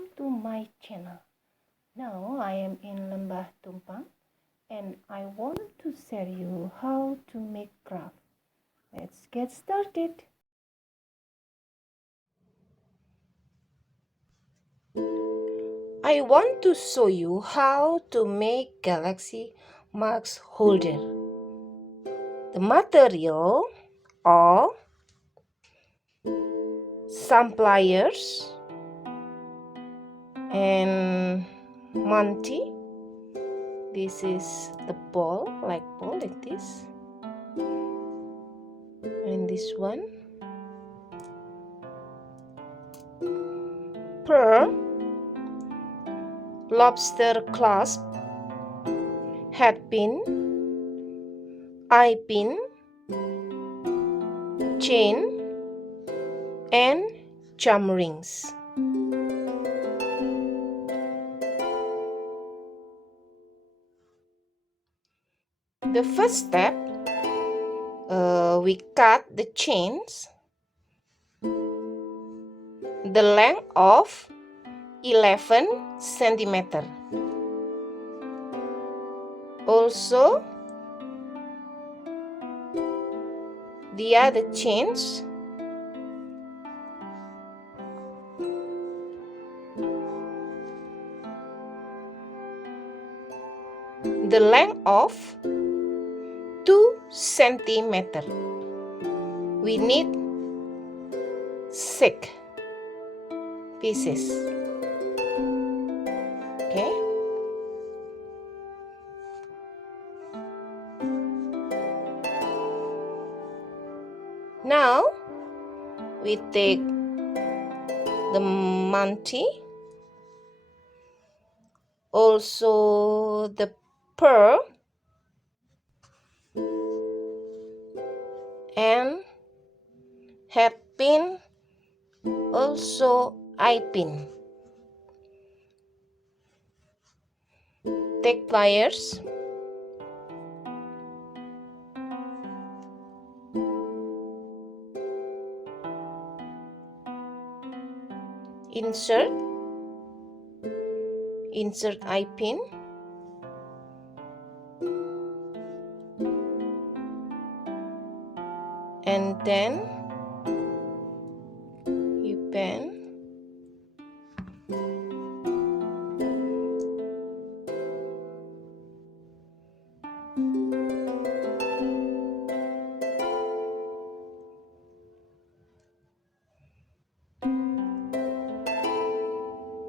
Welcome to my channel. Now I am in Lembah Tumpang and I want to share you how to make craft. Let's get started. I want to show you how to make galaxy marks holder. The material are some pliers and manti. This is the ball like this, and this one pearl, lobster clasp, head pin, eye pin, chain, and charm rings. The first step, we cut the chains the length of 11 centimeter. Also, the other chains the length of 2 centimeter. We need 6 pieces. Okay. Now we take the manti, also the pearl, and head pin, also eye pin. Take pliers, insert eye pin, and then you bend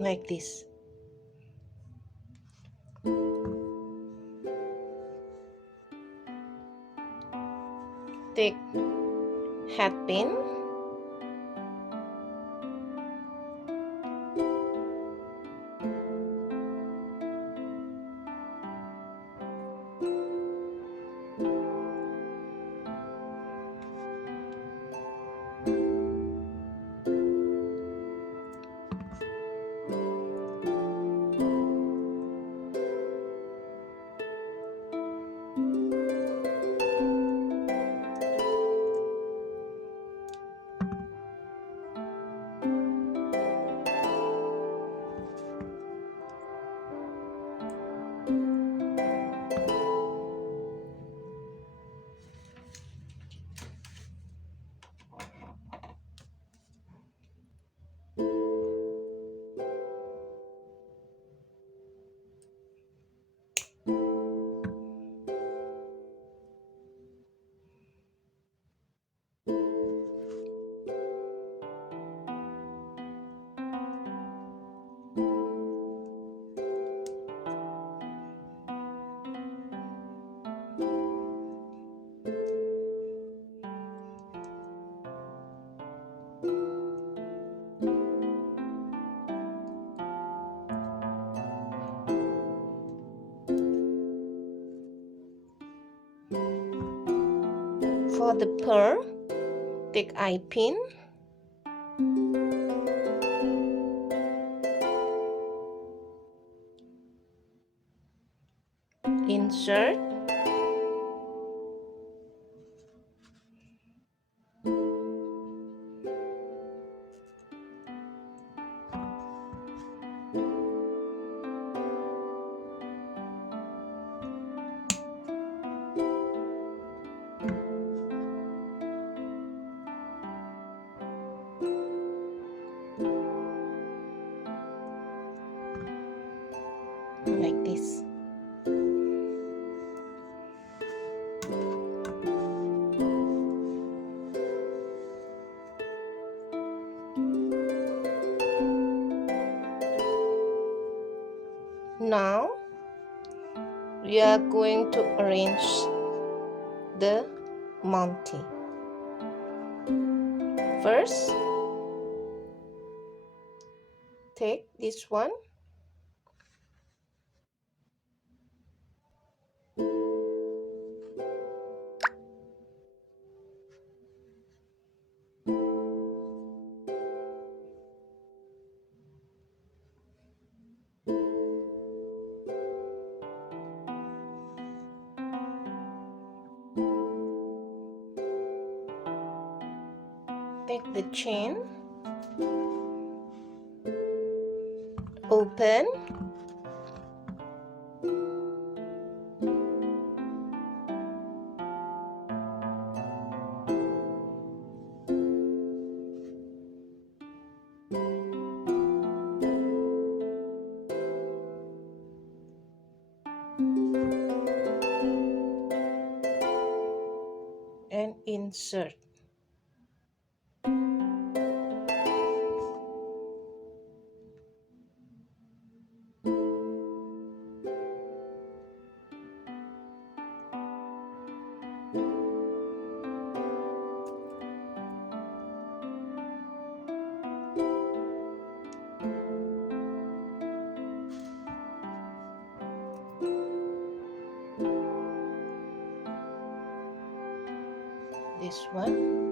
like this. Take head pin, for the pearl, take eye pin, insert, like this. Now we are going to arrange the mounting. First, take this one . Take the chain, open, and insert. This one.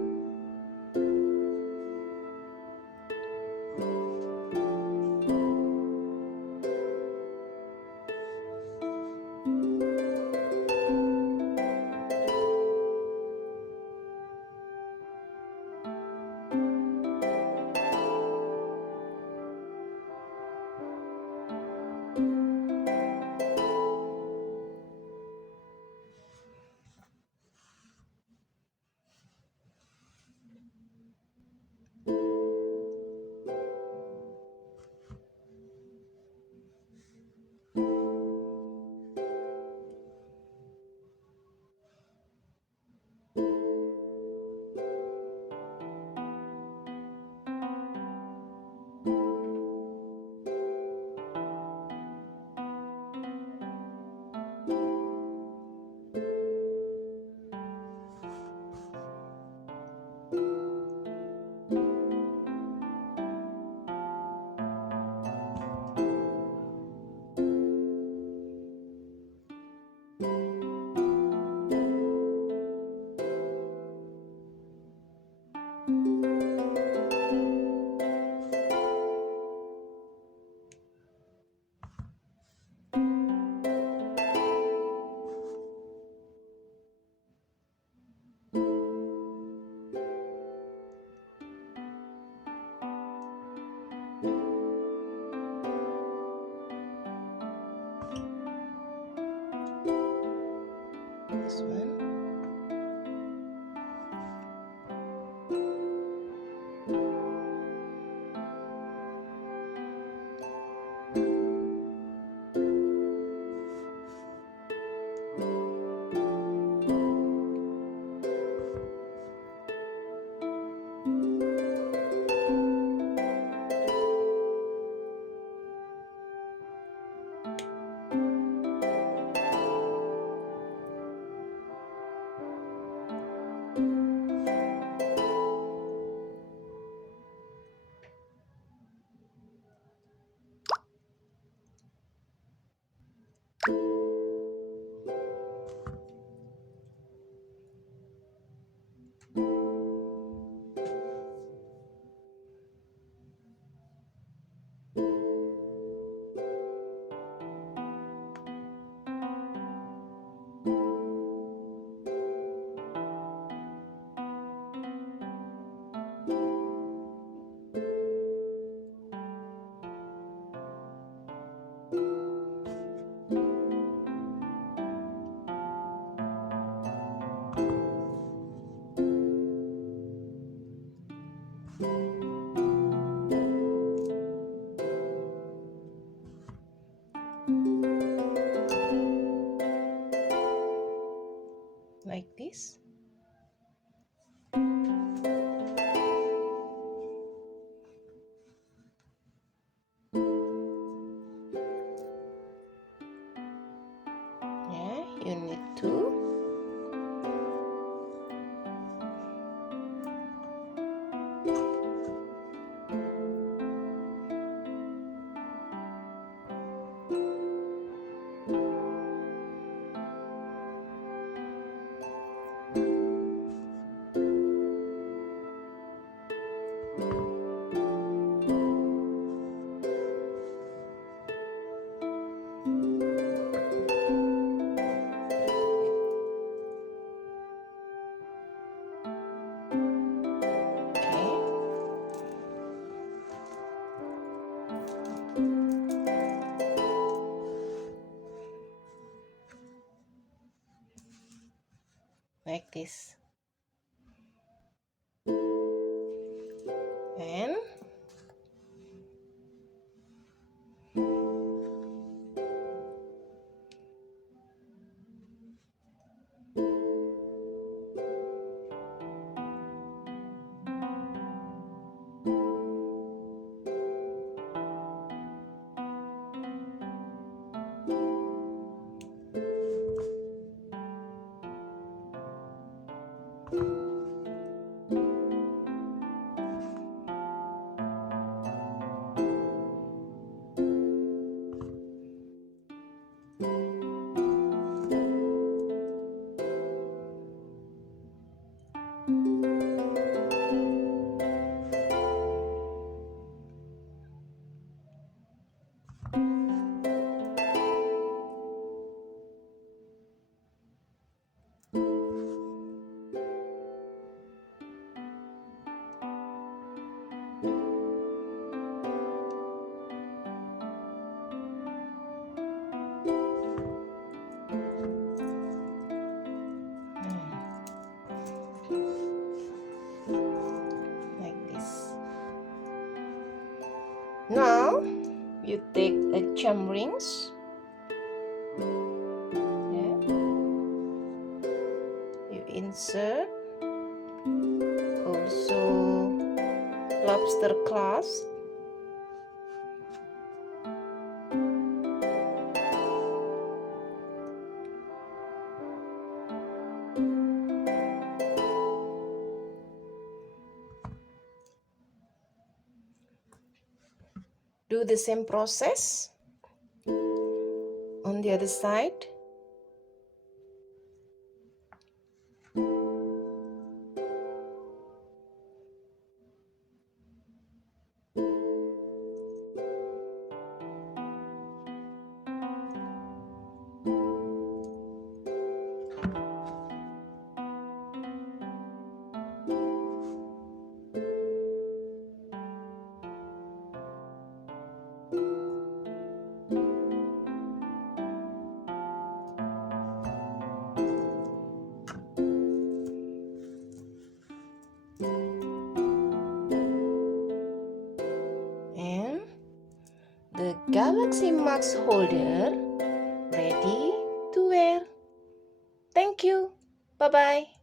This one. you need to like this. And like this. Now you take a jam rings. Yeah. You insert also lobster clasp. Do the same process on the other side. And the Galaxy Max holder ready to wear. Thank you. Bye-bye.